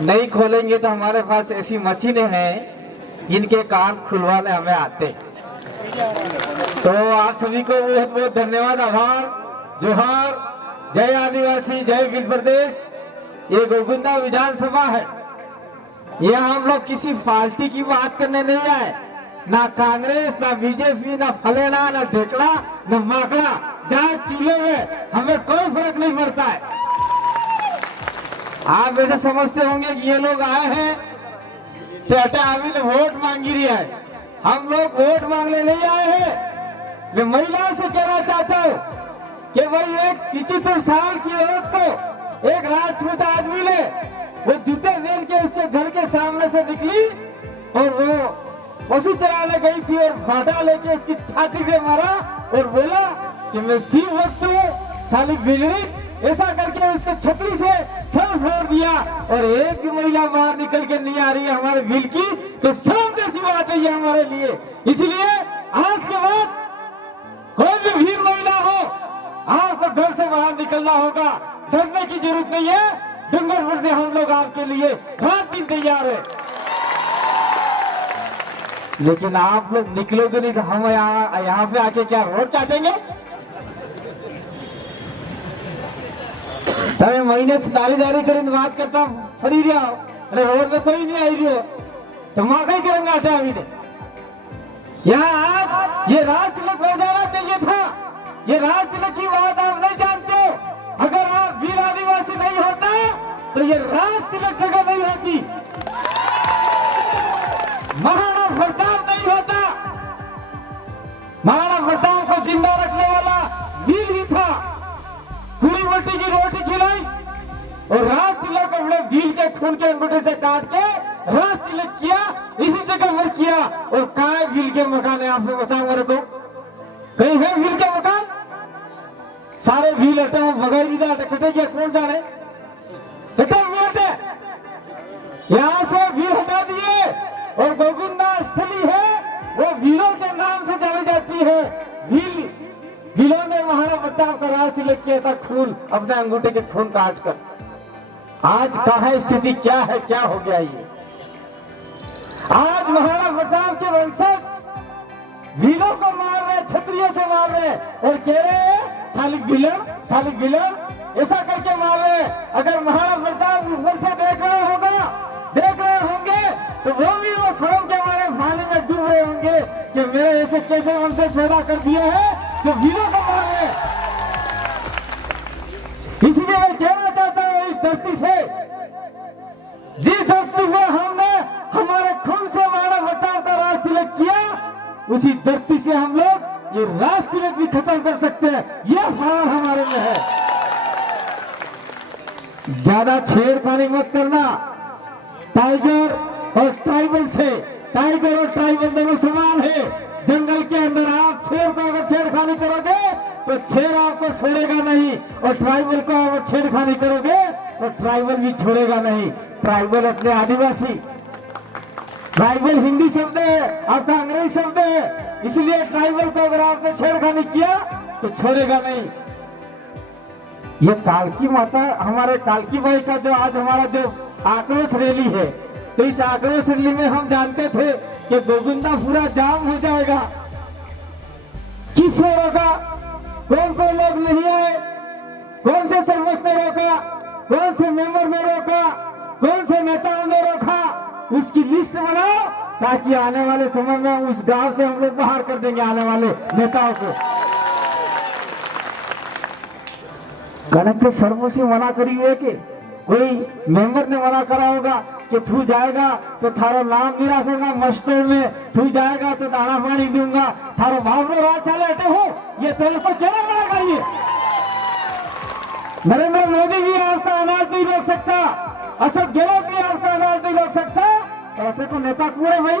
नहीं खोलेंगे तो हमारे पास ऐसी मशीनें हैं जिनके कान खुलवाने हमें आते हैं। तो आप सभी को बहुत बहुत धन्यवाद, आभार, जोहार, जय आदिवासी, जय भील प्रदेश। ये गोलकुंडा विधानसभा है, यहाँ हम लोग किसी पार्टी की बात करने नहीं आए, ना कांग्रेस, ना बीजेपी, ना फलेना, ना ढेकड़ा, ना माकड़ा, जहाँ चूल्हे में हमें कोई फर्क नहीं पड़ता है। आप ऐसे समझते होंगे कि ये लोग आए हैं तो अभी ने वोट मांगी रही है। हम लोग वोट मांगने नहीं आए हैं। मैं महिलाओं से कहना चाहता हूँ कि भाई एक 75 साल की औरत को एक राजपूत आदमी ने वो जूते पहन के उसके घर के सामने से निकली और वो पशु चराने गई थी और बाटा लेके उसकी छाती पे मारा और बोला कि मैं शिव भक्त हूँ, साली बिगड़ी, ऐसा करके उसके छतरी से सब फोड़ दिया। और एक भी महिला बाहर निकल के नहीं आ रही है हमारे भील की, तो सब जैसी बात है ये हमारे लिए। इसलिए आज के बाद कोई भी भील महिला हो, आपको घर से बाहर निकलना होगा, डरने की जरूरत नहीं है। डूंगरपुर से हम लोग आपके लिए रात दिन तैयार है। लेकिन आप लोग निकलोगे नहीं तो हम यहाँ पे आके क्या रोड काटेंगे? તમે મહિને દાવેદારી કરીને વાત કરતા ફરી રહ્યા हो, अरे रोड में कोई नहीं आई रही हो तो माँ कहीं करेंगे आटे आवीने। यहाँ आज ये राज तिलक हो जाना चाहिए था। ये राज तिलक की बात आप नहीं जानते। अगर आप वीर आदिवासी नहीं होता तो ये राज तिलक जगह नहीं होती, महाराणा प्रताप नहीं होता। महाराणा प्रताप को जिंदा रखने वाला वीर ही था। पूरी मट्टी की रोटी खिलाई और राज तिलक अपने भील के खून के अंगूठे से काट के राज तिलक किया, इसी जगह पर किया। और कहाँ है भील के मकान है? आपने बताया मेरे को, कहीं है भील के मकान? सारे भील हटे वो बगैर इधर कटे गया, कौन जाने कटे हुए हटे। यहाँ से भील हटा दिए और गोविंदा स्थली है वो भीलों के नाम से जानी जाती है। भीलों ने महाराणा प्रताप का राज तिलक किया था, खून अपने अंगूठे के खून काट कर। आज कहा स्थिति क्या है, क्या हो गया ये? आज महाराणा प्रताप के वंशज भीलों को मार रहे, क्षत्रियों से मार रहे और कह रहे हैं सालिक विलन, सालिक विलन, ऐसा करके मार रहे। अगर महाराणा प्रताप ऊपर से देख रहे होंगे तो वो भी वो शर्म के मारे पानी में डूब रहे होंगे कि मेरे ऐसे कैसे वंशज पैदा कर दिए हैं जो भीलों को मार रहे। इसलिए मैं कहना चाहता हूं इस धरती से, जिस धरती में हमने हमारे खून से महाराणा प्रताप का राज तिलक किया, उसी धरती से हम लोग ये राज तिलक भी खत्म कर सकते हैं। यह पावर हमारे में है। ज्यादा छेड़खानी मत करना टाइगर और ट्राइबल से। टाइगर और ट्राइबल दोनों समान है। जंगल के अंदर आप शेर को अगर छेड़खानी करोगे तो शेर आपको छोड़ेगा नहीं, और ट्राइबल को अगर छेड़खानी करोगे तो ट्राइबल भी छोड़ेगा नहीं। ट्राइबल अपने आदिवासी, ट्राइबल हिंदी शब्द है, आपका अंग्रेजी शब्द है। इसलिए ट्राइबल को अगर आपने छेड़खानी किया तो छोड़ेगा नहीं। ये कालकी माता, हमारे कालकी भाई का जो आज हमारा जो आक्रोश रैली है, तो इस आक्रोश रैली में हम जानते थे कि गोविंदा पूरा जाम हो जाएगा। किसने रोका? कौन कौन लोग नहीं आए? कौन से सरपंच ने रोका? कौन से मेंबर ने रोका? कौन से नेताओं ने रोका? उसकी लिस्ट बनाओ ताकि आने वाले समय में उस गांव से हम लोग बाहर कर देंगे आने वाले नेताओं को। कनेक्ट सर्वो से मना करी हुए कि कोई मेंबर ने मना करा होगा कि तू जाएगा तो थारो नाम नहीं रखूंगा मस्टर में, तू जाएगा तो दाना पानी दूंगा, थारो भावनो राज चले हटे हो। ये तेल को क्या मना करिए? नरेंद्र मोदी भी आपका अनाज नहीं रोक सकता, अशोक गहलोत भी आपका अनाज नहीं रोक सकता, तो ऐसे तो नेता पूरे भाई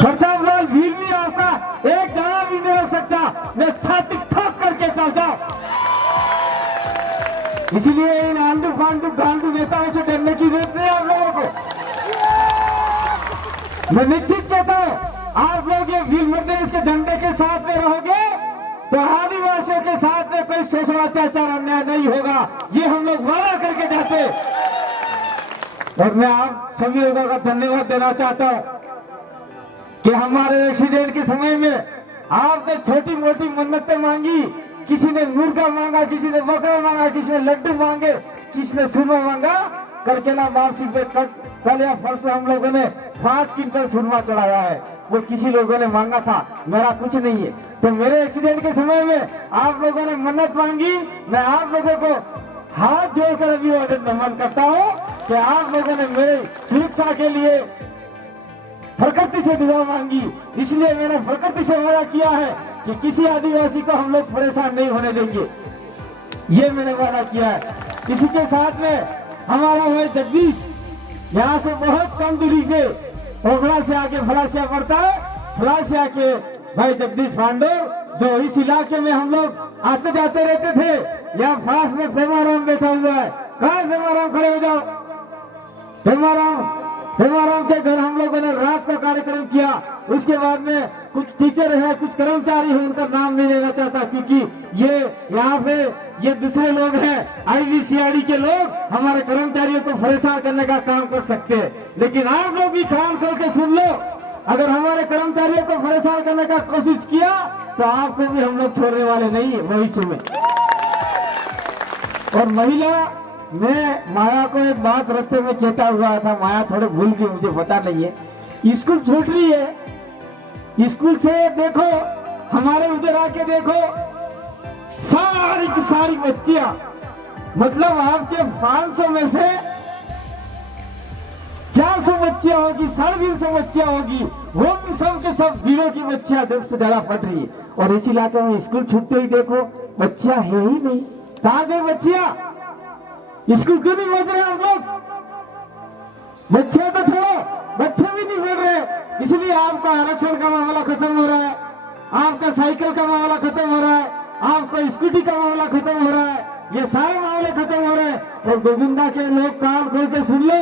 प्रताप लाल भील भी आपका एक दाना भी नहीं रोक सकता। मैं छाती ठोक करके चल जाओ। इसलिए इन आंडू फांडू गांडू नेताओं से डरने की जरूरत नहीं आप लोगों को। मैं निश्चित कहता हूं आप लोग ये भील प्रदेश के झंडे के साथ में रहोगे तो आदिवासियों के साथ में कोई शोषण अत्याचार अन्याय नहीं होगा। ये हम लोग वादा करके जाते। और मैं आप सभी लोगों का धन्यवाद देना चाहता हूं कि हमारे एक्सीडेंट के समय में आपने छोटी मोटी मन्नतें मांगी, किसी ने मुर्गा मांगा, किसी ने बकरा मांगा, किसी ने लड्डू मांगे, किसी ने सुरमा मांगा करके ना वापसी पे कल या परसों हम लोगों ने 5 क्विंटल सुरमा चढ़ाया है। वो किसी लोगों ने मांगा था, मेरा कुछ नहीं है। तो मेरे एक्सीडेंट के समय में आप लोगों ने मन्नत मांगी, मैं आप लोगों को हाथ जोड़कर अभिवादन नमन करता हूँ कि आप लोगों ने मेरी सुरक्षा के लिए प्रकृति से दुआ मांगी, इसलिए मैंने प्रकृति से वादा किया है कि किसी आदिवासी को हम लोग परेशान नहीं होने देंगे, ये मैंने वादा किया है। इसी के साथ में हमारा भाई जगदीश यहाँ से बहुत कम दूरी पे ओगड़ा से आके फलासिया पड़ता है, फलासिया के भाई जगदीश पांडव जो इस इलाके में हम लोग आते जाते रहते थे। यहाँ पास में फेमाराम बैठा हुआ है, कहाँ फेमाराम, खड़े हो जाओ। फेमाराम के घर हम लोगों ने रात का कार्यक्रम किया। उसके बाद में कुछ टीचर है, कुछ कर्मचारी है, उनका नाम नहीं लेना चाहता क्योंकि ये यहाँ पे ये दूसरे लोग हैं, IVCRD के लोग हमारे कर्मचारियों को परेशान करने का काम कर सकते हैं। लेकिन आप लोग भी कान खोल के सुन लो, अगर हमारे कर्मचारियों को परेशान करने का कोशिश किया तो आपको भी हम लोग छोड़ने वाले नहीं है भविष्य में। और महिला, मैं माया को एक बात रास्ते में कहता हुआ था, माया थोड़े भूल गई, मुझे पता नहीं है। स्कूल छूट रही है, स्कूल से देखो, हमारे उधर आके देखो, सारी की सारी बच्चियां, मतलब आपके 500 में से 400 बच्चियां होगी, 350 बच्चियां होगी, वो भी सब के सब बीड़ों की बच्चियां सबसे ज्यादा पढ़ रही है। और इस इलाके में स्कूल छूटते ही देखो बच्चियां है ही नहीं, कहाँ गए बच्चियां? स्कूल क्यों नहीं पढ़ रहे आप लोग? बच्चे तो छोड़ो, बच्चे भी नहीं पढ़ रहे। इसलिए आपका आरक्षण का मामला खत्म हो रहा है, आपका साइकिल का मामला खत्म हो रहा है, आपका स्कूटी का मामला खत्म हो रहा है, ये सारे मामले खत्म हो रहे हैं। और गोविंदा के लोग कान खोल के सुन लो,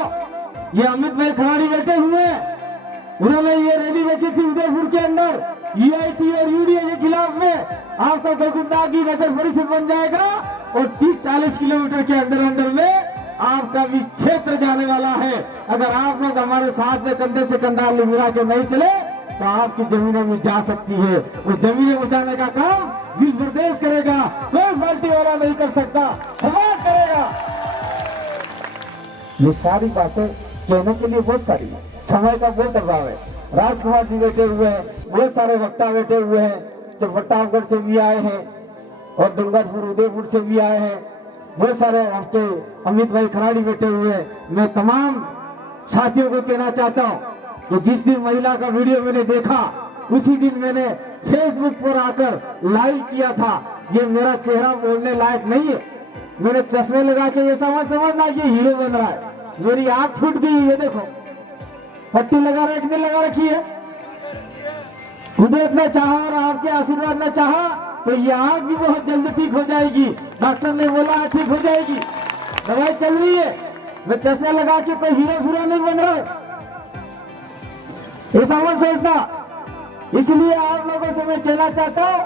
ये अमित भाई खिलाड़ी बैठे हुए हैं, उन्होंने ये रैली रखी थी उदयपुर के अंदर EIT और UDA के खिलाफ में। आपका गोविंदा की नगर परिषद बन जाएगा और 30-40 किलोमीटर के अंदर में आपका भी क्षेत्र जाने वाला है। अगर आप लोग हमारे साथ में कंधे से कंधा मिला के नहीं चले तो आपकी जमीनों में जा सकती है। वो जमीनें बचाने का काम जिस प्रदेश करेगा, कोई पार्टी वाला नहीं कर सकता, समाज करेगा। ये सारी बातें कहने के लिए बहुत सारी, समय का बहुत अभाव है। राजकुमार जी बैठे हुए हैं, बहुत सारे वक्ता बैठे हुए हैं जो प्रतापगढ़ से भी आए हैं और डूंगरपुर उदयपुर से भी आए हैं, बहुत सारे आपके अमित भाई खिलाड़ी बैठे हुए हैं। मैं तमाम साथियों को कहना चाहता हूँ तो जिस दिन महिला का वीडियो मैंने देखा उसी दिन मैंने फेसबुक पर आकर लाइव किया था। ये मेरा चेहरा बोलने लायक नहीं है, मैंने चश्मे लगा के ये समझना ये हीरो बन रहा है। मेरी आंख फूट गई, ये देखो पट्टी लगा रखी है। कुदरत ने चाहा और आपके आशीर्वाद ने चाहा तो ये आंख भी बहुत जल्द ठीक हो जाएगी। डॉक्टर ने बोला ठीक हो जाएगी, दवाई चल रही है। मैं चश्मा लगा के कोई हीरो नहीं बन रहा है, ऐसा मत सोचना। इसलिए आप लोगों से मैं कहना चाहता हूँ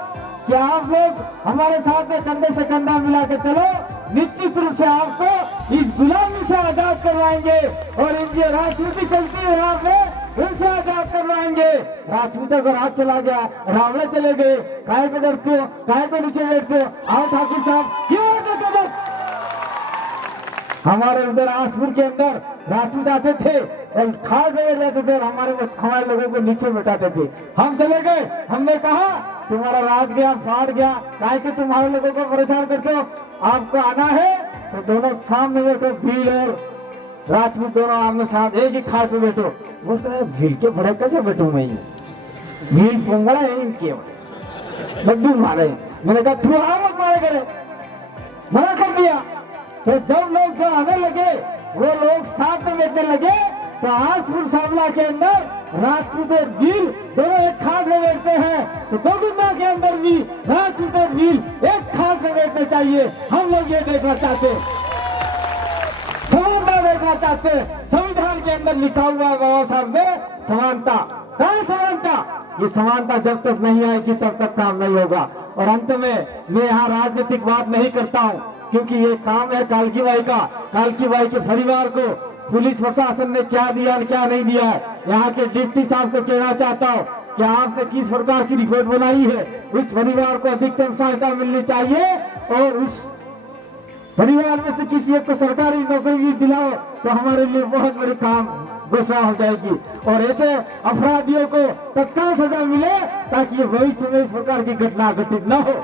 कि आप लोग हमारे साथ में कंधे से कंधा मिला के चलो, निश्चित रूप से आपको इस गुलामी से आजाद करवाएंगे और इनकी राजनीति चलती है यहाँ पे, उनसे आजाद करवाएंगे। राजनीति को राज चला गया, रावण चले गए, काय को डरते हो, काय को नीचे बैठते हो? आओ ठाकुर साहब, क्यों हमारे उधर आसपुर के अंदर राजपूत आते थे और खास बैठ जाते थे और हमारे लोगों को नीचे बैठाते थे। हम चले गए, हमने कहा तुम्हारा राज गया, फाड़ गया, काहे कि तुम्हारे लोगों को परेशान करते हो, आपको आना है तो दोनों सामने बैठो, भील और राजपूत दोनों आमने साथ एक ही खाट पे बैठो। बोलते हैं भील के बड़े कैसे बैठू मैं, भील पोंगड़ा है इनके लड्डू मारे। मैंने कहा तू मत मारे करे, मना कर दिया। तो जब लोग जो आने लगे वो लोग साथ में बैठने लगे तो आसपुर सामला के अंदर राजपूत और भील दोनों एक खाट में बैठते हैं, तो गोविंदा के अंदर भी राजपूत और भील एक खाट में बैठने चाहिए। हम लोग ये देखना चाहते, समानता देखना चाहते। संविधान के अंदर लिखा हुआ है बाबा साहब ने समानता, कहाँ समानता? ये समानता जब तक नहीं आएगी तब तक काम नहीं होगा। और अंत में मैं यहाँ राजनीतिक बात नहीं करता हूँ क्योंकि ये काम है कालकी बाई का। कालकी बाई के परिवार को पुलिस प्रशासन ने क्या दिया और क्या नहीं दिया है। यहाँ के डिप्टी साहब को कहना चाहता हूँ कि आपने किस प्रकार की रिपोर्ट बनाई है, उस परिवार को अधिकतम सहायता मिलनी चाहिए और उस परिवार में से किसी एक को सरकारी नौकरी भी दिलाओ तो हमारे लिए बहुत बड़ी काम घोषणा हो जाएगी और ऐसे अपराधियों को तत्काल सजा मिले ताकि ये भविष्य में इस प्रकार की घटना घटित न हो।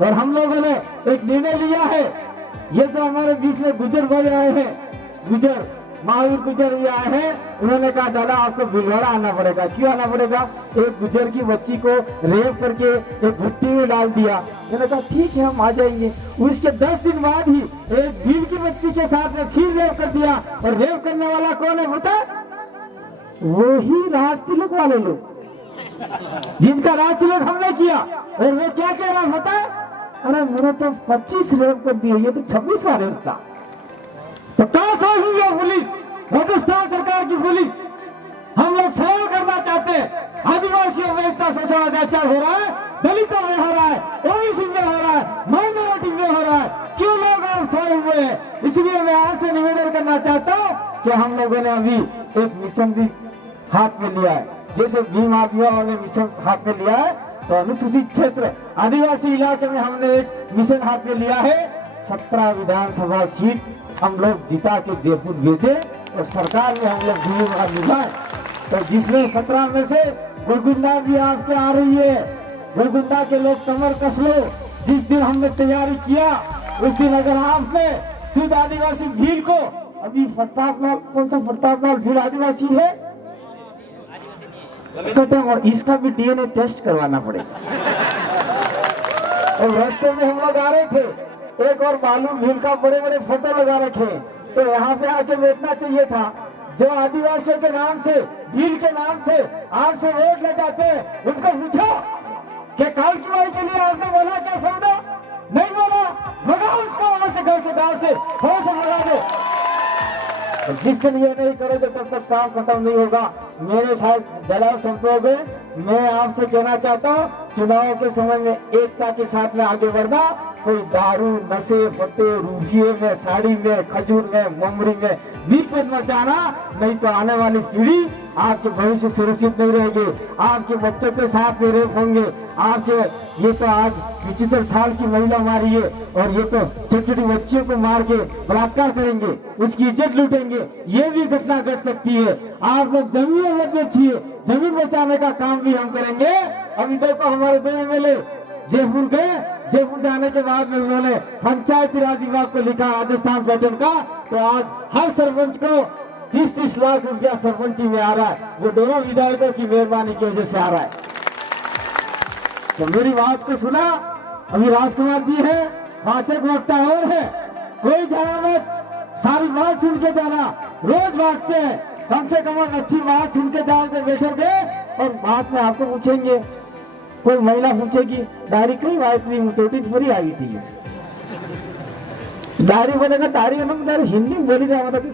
और हम लोगों ने एक निर्णय लिया है, ये जो हमारे बीच में गुजर भाई आए हैं, गुजर महावीर गुजर ये आए हैं, उन्होंने कहा दादा आपको भिलवाड़ा आना पड़ेगा। क्यों आना पड़ेगा? एक गुजर की बच्ची को रेप करके एक भट्टी में डाल दिया। मैंने कहा ठीक है हम आ जाएंगे। उसके 10 दिन बाद ही एक भील की बच्ची के साथ में फिर रेप कर दिया और रेप करने वाला कौन है होता? वही राज तिलक वाले लोग जिनका राज तिलक हमने किया। और वो क्या कह रहा होता? अरे मेरा तो 25 रेप कर दिए, ये तो 26वां रेप था। तो कहां से हुई है पुलिस? राजस्थान सरकार की पुलिस। हम लोग सवाल करना चाहते हैं, आदिवासियों में इतना शोषण अत्याचार हो रहा है, दलितों में हो रहा है, ओबीसी में हो रहा है, माइनॉरिटी में हो रहा है, क्यों लोग आप सोए हुए हैं? इसलिए मैं आपसे निवेदन करना चाहता हूँ कि हम लोगों ने अभी एक मिशन भी हाथ में लिया है, जैसे भीम आदिवासियों ने मिशन हाथ में लिया है, तो अनुसूचित क्षेत्र आदिवासी इलाके में हमने एक मिशन हाथ में लिया है। 17 विधानसभा सीट हम लोग जिता के जयपुर भेजे और सरकार में हम लोग भूमिका निभाए। तो जिसमें 17 में से गोलकुंडा भी आपके आ रही है। गोलकुंडा के लोग कमर कस लो, जिस दिन हमने तैयारी किया उस दिन अगर आपने शुद्ध आदिवासी भील को, अभी प्रतापलाल, कौन सा प्रतापलाल भील आदिवासी है? और इसका भी डीएनए टेस्ट करवाना पड़ेगा। और रास्ते में हम लोग आ रहे थे, एक और बालू भील का बड़े बड़े फोटो लगा रखे, तो यहाँ पे आके बैठना चाहिए था। जो आदिवासियों के नाम से, भील के नाम से आपसे वोट ले जाते हैं, उनको पूछो कि कालकी बाई के लिए आपने बोला क्या शब्द? नहीं बोला, भगाओ उसको वहां से, घर से, गांव से, थोड़ा सा भगा दो। जिस दिन ये नहीं करोगे तब तक काम खत्म नहीं होगा। मेरे साथ जलाव संभोग है, मैं आपसे कहना चाहता हूँ चुनाव के समय में एकता के साथ में आगे बढ़ना। कोई दारू, नशे, फटे, रूफिये में, साड़ी में, खजूर में, ममरी में विपद मचाना, नहीं तो आने वाली पीढ़ी आपके भविष्य सुरक्षित नहीं रहेगी। आपके बच्चों के साथ में रेप होंगे। आपके ये तो आज 75 साल की महिला मारी है और ये तो छोटी छोटी बच्चियों को मार के बलात्कार करेंगे, उसकी इज्जत लूटेंगे, ये भी घटना घट सकती है। आप लोग जमीन मत बेचिए, जमीन बचाने का काम भी हम करेंगे। अभी देखो हमारे दो एमएलए जयपुर गए, जयपुर जाने के बाद में उन्होंने पंचायती राज विभाग को लिखा राजस्थान पैटर्न का, तो आज हर सरपंच को 30-30 लाख रुपया सरपंची में आ रहा है। वो दोनों विधायकों की मेहरबानी की वजह से आ रहा है। तो मेरी बात को सुना, अभी राजकुमार जी है, 5 एक वक्ता और है, कोई जाना मत, सारी बात सुन के जाना। रोज भागते हैं, कम से कम अच्छी बात सुन के जाओगे, बैठोगे और बाद में आपको पूछेंगे, कोई महिला पूछेगी दाढ़ी कहीं आई थी, मुटोटी थोड़ी आई थी। दाढ़ी बोलेगा दाढ़ी हिंदी में बोली जाए, मतलब